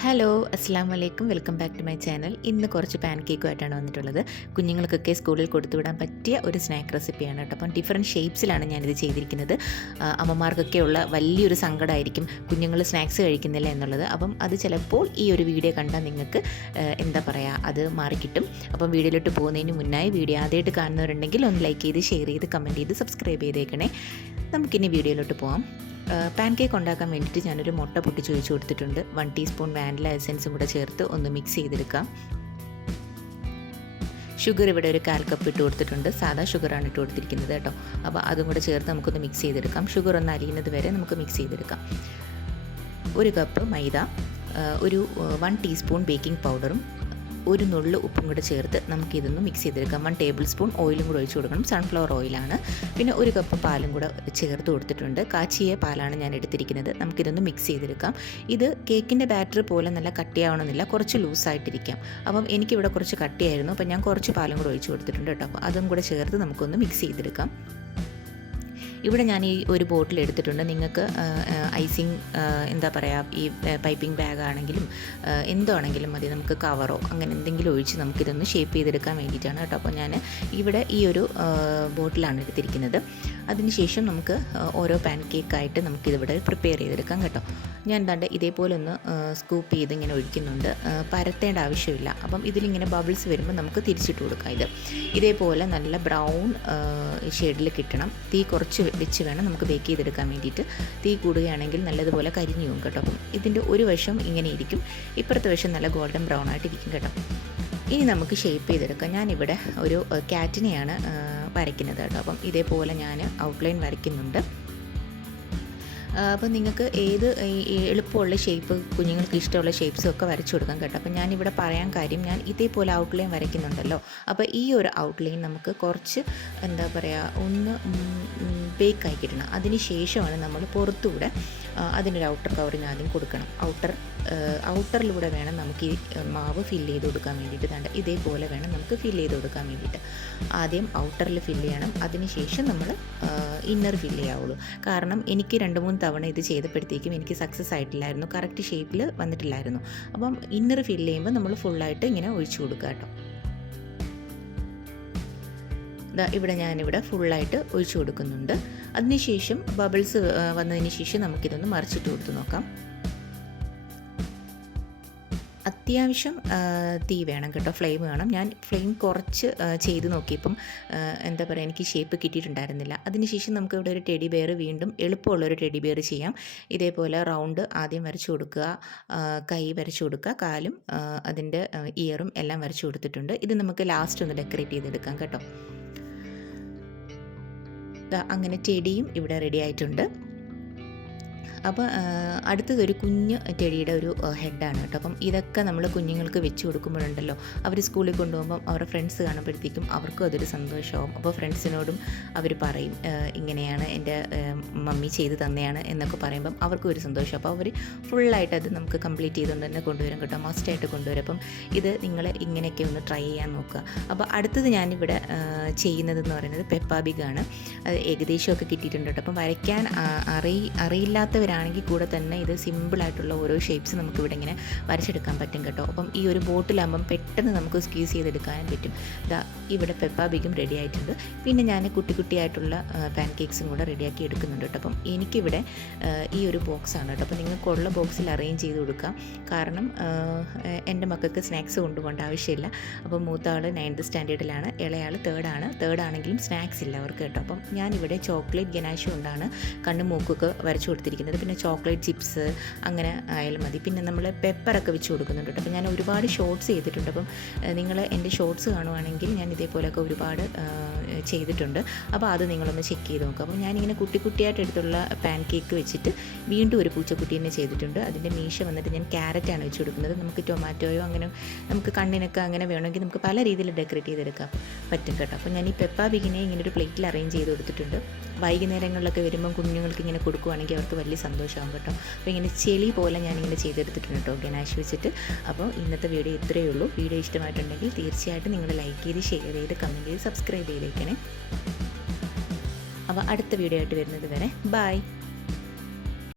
Hello അസ്സാം വലൈക്കും, welcome back to my channel. ഇന്ന് കുറച്ച് പാൻ കേക്കുമായിട്ടാണ് വന്നിട്ടുള്ളത്. കുഞ്ഞുങ്ങൾക്കൊക്കെ സ്കൂളിൽ കൊടുത്തുവിടാൻ പറ്റിയ ഒരു സ്നാക്ക് റെസിപ്പിയാണ് കേട്ടോ. അപ്പം ഡിഫറെൻറ്റ് ഷേപ്സിലാണ് ഞാനിത് ചെയ്തിരിക്കുന്നത്. അമ്മമാർക്കൊക്കെയുള്ള വലിയൊരു സങ്കടമായിരിക്കും കുഞ്ഞുങ്ങൾ സ്നാക്സ് കഴിക്കുന്നില്ല എന്നുള്ളത്. അപ്പം അത് ചിലപ്പോൾ ഈ ഒരു വീഡിയോ കണ്ടാൽ നിങ്ങൾക്ക് എന്താ പറയുക, അത് മാറിക്കിട്ടും. അപ്പം വീഡിയോയിലോട്ട് പോകുന്നതിന് മുന്നായി വീഡിയോ ആദ്യമായിട്ട് കാണുന്നവരുണ്ടെങ്കിൽ ഒന്ന് ലൈക്ക് ചെയ്ത്, ഷെയർ ചെയ്ത്, കമൻറ്റ് ചെയ്ത്, സബ്സ്ക്രൈബ് ചെയ്തേക്കണേ. നമുക്കിനി വീഡിയോയിലോട്ട് പോകാം. പാൻ കേക്ക് ഉണ്ടാക്കാൻ വേണ്ടിയിട്ട് ഞാനൊരു മുട്ട പൊട്ടിച്ച് ഒഴിച്ച് കൊടുത്തിട്ടുണ്ട്. 1 ടീസ്പൂൺ വാനില എസൻസും കൂടെ ചേർത്ത് ഒന്ന് മിക്സ് ചെയ്തെടുക്കാം. ഷുഗർ ഇവിടെ ഒരു 1/4 കപ്പ് ഇട്ട് കൊടുത്തിട്ടുണ്ട്. സാധാ ഷുഗറാണ് ഇട്ട് കൊടുത്തിരിക്കുന്നത് കേട്ടോ. അപ്പോൾ അതും കൂടെ ചേർത്ത് നമുക്കൊന്ന് മിക്സ് ചെയ്തെടുക്കാം. ഷുഗർ ഒന്ന് അലിയുന്നത് വരെ നമുക്ക് മിക്സ് ചെയ്തെടുക്കാം. 1 കപ്പ് മൈദ, ഒരു 1 ടീസ്പൂൺ ബേക്കിംഗ് പൗഡറും ഒരു നുള്ളു ഉപ്പും കൂടെ ചേർത്ത് നമുക്കിതൊന്ന് മിക്സ് ചെയ്തെടുക്കാം. 1 ടേബിൾ സ്പൂൺ ഓയിലും കൂടെ ഒഴിച്ച് കൊടുക്കണം. സൺഫ്ലവർ ഓയിലാണ്. പിന്നെ 1 കപ്പ് പാലും കൂടെ ചേർത്ത് കൊടുത്തിട്ടുണ്ട്. കാച്ചിയ പാലാണ് ഞാൻ എടുത്തിരിക്കുന്നത്. നമുക്കിതൊന്ന് മിക്സ് ചെയ്തെടുക്കാം. ഇത് കേക്കിൻ്റെ ബാറ്റർ പോലെ നല്ല കട്ടിയാവണമെന്നില്ല, കുറച്ച് ലൂസായിട്ടിരിക്കാം. അപ്പം എനിക്കിവിടെ കുറച്ച് കട്ടിയായിരുന്നു, അപ്പം ഞാൻ കുറച്ച് പാലും കൂടെ ഒഴിച്ച് കൊടുത്തിട്ടുണ്ട് കേട്ടോ. അപ്പോൾ അതും കൂടെ ചേർത്ത് നമുക്കൊന്ന് മിക്സ് ചെയ്തെടുക്കാം. ഇവിടെ ഞാൻ ഈ ഒരു ബോട്ടിൽ എടുത്തിട്ടുണ്ട്. നിങ്ങൾക്ക് ഐസിങ് എന്താ പറയുക, ഈ പൈപ്പിംഗ് ബാഗാണെങ്കിലും എന്താണെങ്കിലും മതി. നമുക്ക് കവറോ അങ്ങനെ എന്തെങ്കിലും ഒഴിച്ച് നമുക്കിതൊന്ന് ഷേപ്പ് ചെയ്തെടുക്കാൻ വേണ്ടിയിട്ടാണ് കേട്ടോ. അപ്പോൾ ഞാൻ ഇവിടെ ഈ ഒരു ബോട്ടിലാണ് എടുത്തിരിക്കുന്നത്. അതിനുശേഷം നമുക്ക് ഓരോ പാൻ കേക്കായിട്ട് നമുക്കിതിവിടെ പ്രിപ്പയർ ചെയ്തെടുക്കാം കേട്ടോ. ഞാൻ എന്താണ്ട് ഇതേപോലെ ഒന്ന് സ്കൂപ്പ് ചെയ്ത് ഇങ്ങനെ ഒഴിക്കുന്നുണ്ട്. പരത്തേണ്ട ആവശ്യമില്ല. അപ്പം ഇതിലിങ്ങനെ ബബിൾസ് വരുമ്പോൾ നമുക്ക് തിരിച്ചിട്ട് കൊടുക്കാം. ഇതേപോലെ നല്ല ബ്രൗൺ ഷെയ്ഡിൽ കിട്ടണം. തീ കുറച്ച് വെച്ച് വേണം നമുക്ക് ബേക്ക് ചെയ്തെടുക്കാൻ വേണ്ടിയിട്ട്. തീ കൂടുകയാണെങ്കിൽ നല്ലതുപോലെ കരിഞ്ഞു പോകും കേട്ടോ. അപ്പം ഇതിൻ്റെ ഒരു വശം ഇങ്ങനെ ഇരിക്കും, ഇപ്പുറത്തെ വശം നല്ല ഗോൾഡൻ ബ്രൗൺ ആയിട്ടിരിക്കും കേട്ടോ. ഇനി നമുക്ക് ഷേപ്പ് ചെയ്തെടുക്കാം. ഞാനിവിടെ ഒരു ക്യാറ്റിനെയാണ് വരയ്ക്കുന്നത് കേട്ടോ. അപ്പം ഇതേപോലെ ഞാൻ ഔട്ട്ലൈൻ വരയ്ക്കുന്നുണ്ട്. അപ്പോൾ നിങ്ങൾക്ക് ഏത് എളുപ്പമുള്ള ഷേപ്പ്, കുഞ്ഞുങ്ങൾക്ക് ഇഷ്ടമുള്ള ഷേപ്സും ഒക്കെ വരച്ചു കൊടുക്കാം കേട്ടോ. അപ്പോൾ ഞാനിവിടെ പറയാൻ കാര്യം, ഞാൻ ഇതേപോലെ ഔട്ട്ലൈൻ വരയ്ക്കുന്നുണ്ടല്ലോ. അപ്പോൾ ഈ ഒരു ഔട്ട്ലൈൻ നമുക്ക് കുറച്ച് എന്താ പറയുക, ഒന്ന് ബേക്കായി കിട്ടണം. അതിന് ശേഷമാണ് നമ്മൾ പുറത്തുകൂടെ അതിനൊരു ഔട്ടർ കവറിങ് ആദ്യം കൊടുക്കണം. ഔട്ടറിലൂടെ വേണം നമുക്ക് ഈ മാവ് ഫില്ല് ചെയ്ത് കൊടുക്കാൻ വേണ്ടിയിട്ട്. വേണ്ട ഇതേപോലെ വേണം നമുക്ക് ഫില്ല് ചെയ്ത് കൊടുക്കാൻ വേണ്ടിയിട്ട്. ആദ്യം ഔട്ടറിൽ ഫില്ല് ചെയ്യണം, അതിനുശേഷം നമ്മൾ ഇന്നർ ഫില്ല് ചെയ്യാവുള്ളൂ. കാരണം എനിക്ക് 2-3 തവണ ഇത് ചെയ്തപ്പോഴത്തേക്കും എനിക്ക് സക്സസ് ആയിട്ടില്ലായിരുന്നു, കറക്റ്റ് ഷേപ്പിൽ വന്നിട്ടില്ലായിരുന്നു. അപ്പം ഇന്നർ ഫില്ല് ചെയ്യുമ്പോൾ നമ്മൾ ഫുള്ളായിട്ട് ഇങ്ങനെ ഒഴിച്ചു കൊടുക്കുക കേട്ടോ. ഇവിടെ ഞാനിവിടെ ഫുള്ളായിട്ട് ഒഴിച്ചു കൊടുക്കുന്നുണ്ട്. അതിനുശേഷം ബബിൾസ് വന്നതിന് ശേഷം നമുക്കിതൊന്ന് മറിച്ചിട്ട് കൊടുത്ത് നോക്കാം. അത്യാവശ്യം തീ വേണം കേട്ടോ, ഫ്ലെയിം വേണം. ഞാൻ ഫ്ലെയിം കുറച്ച് ചെയ്ത് നോക്കിയപ്പം എന്താ പറയുക, എനിക്ക് ഷേപ്പ് കിട്ടിയിട്ടുണ്ടായിരുന്നില്ല. അതിനുശേഷം നമുക്ക് ഇവിടെ ഒരു ടെഡി ബെയർ, വീണ്ടും എളുപ്പമുള്ളൊരു ടെഡി ബെയർ ചെയ്യാം. ഇതേപോലെ റൗണ്ട് ആദ്യം വരച്ചു കൊടുക്കുക, കൈ വരച്ചു കൊടുക്കുക, കാലും അതിൻ്റെ ഇയറും എല്ലാം വരച്ചു കൊടുത്തിട്ടുണ്ട്. ഇത് നമുക്ക് ലാസ്റ്റ് ഒന്ന് ഡെക്കറേറ്റ് ചെയ്തെടുക്കാം കേട്ടോ. അങ്ങനെ ടെഡിയും ഇവിടെ റെഡി ആയിട്ടുണ്ട്. അപ്പോൾ അടുത്തതൊരു കുഞ്ഞ് ടെഡിയുടെ ഒരു ഹെഡാണ് കേട്ടോ. അപ്പം ഇതൊക്കെ നമ്മൾ കുഞ്ഞുങ്ങൾക്ക് വെച്ച് കൊടുക്കുമ്പോഴുണ്ടല്ലോ, അവർ സ്കൂളിൽ കൊണ്ടുപോകുമ്പം അവരുടെ ഫ്രണ്ട്സ് കാണുമ്പോഴത്തേക്കും അവർക്കും അതൊരു സന്തോഷമാവും. അപ്പോൾ ഫ്രണ്ട്സിനോടും അവർ പറയും, ഇങ്ങനെയാണ് എൻ്റെ മമ്മി ചെയ്ത് തന്നെയാണ് എന്നൊക്കെ പറയുമ്പം അവർക്കും ഒരു സന്തോഷം. അപ്പോൾ അവർ ഫുള്ളായിട്ട് അത് നമുക്ക് കംപ്ലീറ്റ് ചെയ്തുകൊണ്ട് തന്നെ കൊണ്ടുവരും കേട്ടോ, മസ്റ്റായിട്ട് കൊണ്ടുവരും. അപ്പം ഇത് നിങ്ങൾ ഇങ്ങനെയൊക്കെ ഒന്ന് ട്രൈ ചെയ്യാൻ നോക്കുക. അപ്പോൾ അടുത്തത് ഞാനിവിടെ ചെയ്യുന്നതെന്ന് പറയുന്നത് പെപ്പാ ബിഗാണ്. അത് ഏകദേശമൊക്കെ കിട്ടിയിട്ടുണ്ട് കേട്ടോ. അപ്പം വരയ്ക്കാൻ അറിയില്ലാത്തവരാണെങ്കിൽ കൂടെ തന്നെ ഇത് സിമ്പിളായിട്ടുള്ള ഓരോ ഷേപ്സ് നമുക്കിവിടെ ഇങ്ങനെ വരച്ചെടുക്കാൻ പറ്റും കേട്ടോ. അപ്പം ഈ ഒരു ബോട്ടിലാകുമ്പം പെട്ടെന്ന് നമുക്ക് സ്ക്വീസ് ചെയ്തെടുക്കാൻ പറ്റും. ഇവിടെ പെപ്പാ ബിഗും റെഡി ആയിട്ടുണ്ട്. പിന്നെ ഞാൻ കുട്ടിയായിട്ടുള്ള പാൻ കേക്ക്സും കൂടെ റെഡിയാക്കി എടുക്കുന്നുണ്ട് കേട്ടോ. അപ്പം എനിക്കിവിടെ ഈ ഒരു ബോക്സാണ് കേട്ടോ. അപ്പോൾ നിങ്ങൾക്കുള്ള ബോക്സിൽ അറേഞ്ച് ചെയ്ത് കൊടുക്കാം. കാരണം എൻ്റെ മക്കൾക്ക് സ്നാക്സ് കൊണ്ടുപോകേണ്ട ആവശ്യമില്ല. അപ്പോൾ മൂത്ത ആൾ 9th സ്റ്റാൻഡേർഡിലാണ്, ഇളയാൾ 3rd ആണെങ്കിലും സ്നാക്സ് ഇല്ല അവർക്ക് കേട്ടോ. അപ്പം ഞാനിവിടെ ചോക്ലേറ്റ് ഗനാഷ് കൊണ്ടാണ് കണ്ണും മൂക്കൊക്കെ വരച്ചു കൊടുത്തിരിക്കുന്നത്. പിന്നെ ചോക്ലേറ്റ് ചിപ്സ് അങ്ങനെ ആയാലും മതി. പിന്നെ നമ്മൾ പെപ്പറൊക്കെ വെച്ച് കൊടുക്കുന്നുണ്ട് കേട്ടോ. അപ്പോൾ ഞാൻ ഒരുപാട് ഷോർട്സ് ചെയ്തിട്ടുണ്ട്. അപ്പം നിങ്ങൾ എൻ്റെ ഷോർട്സ് കാണുവാണെങ്കിൽ ഞാൻ ഇതേപോലെയൊക്കെ ഒരുപാട് ചെയ്തിട്ടുണ്ട്. അപ്പോൾ അത് നിങ്ങളൊന്ന് ചെക്ക് ചെയ്ത് നോക്കുക. അപ്പോൾ ഞാനിങ്ങനെ കുട്ടിയായിട്ട് എടുത്തുള്ള പാൻ കേക്ക് വെച്ചിട്ട് വീണ്ടും ഒരു പൂച്ചക്കുട്ടീനെ ചെയ്തിട്ടുണ്ട്. അതിൻ്റെ മീശ വന്നിട്ട് ഞാൻ ക്യാരറ്റാണ് വെച്ച് കൊടുക്കുന്നത്. നമുക്ക് ടൊമാറ്റോയോ അങ്ങനെ നമുക്ക് കണ്ണിനൊക്കെ അങ്ങനെ വേണമെങ്കിൽ നമുക്ക് പല രീതിയിൽ ഡെക്കറേറ്റ് ചെയ്തെടുക്കാൻ പറ്റും കേട്ടോ. അപ്പോൾ ഞാൻ ഈ പെപ്പാ ബിഗിനെ ഇങ്ങനെ ഒരു പ്ലേറ്റിൽ അറേഞ്ച് ചെയ്ത് കൊടുത്തിട്ടുണ്ട്. വൈകുന്നേരങ്ങളിലൊക്കെ വരുമ്പം കുഞ്ഞുങ്ങൾക്ക് ഇങ്ങനെ കൊടുക്കുവാണെങ്കിൽ അവർക്ക് വലിയ സന്തോഷമാകും കേട്ടോ. അപ്പോൾ ഇങ്ങനെ ചെളി പോലെ ഞാനിങ്ങനെ ചെയ്തെടുത്തിട്ടുണ്ട് കേട്ടോ, ഗനാഷ് വെച്ചിട്ട്. അപ്പോൾ ഇന്നത്തെ വീഡിയോ ഇത്രയേ ഉള്ളൂ. വീഡിയോ ഇഷ്ടമായിട്ടുണ്ടെങ്കിൽ തീർച്ചയായിട്ടും നിങ്ങൾ ലൈക്ക് ചെയ്ത്, ഷെയർ ചെയ്ത്, കമൻറ്റ് ചെയ്ത്, സബ്സ്ക്രൈബ് ചെയ്തേക്കണേ. അപ്പോൾ അടുത്ത വീഡിയോ ആയിട്ട് വരുന്നത് വരെ ബൈ.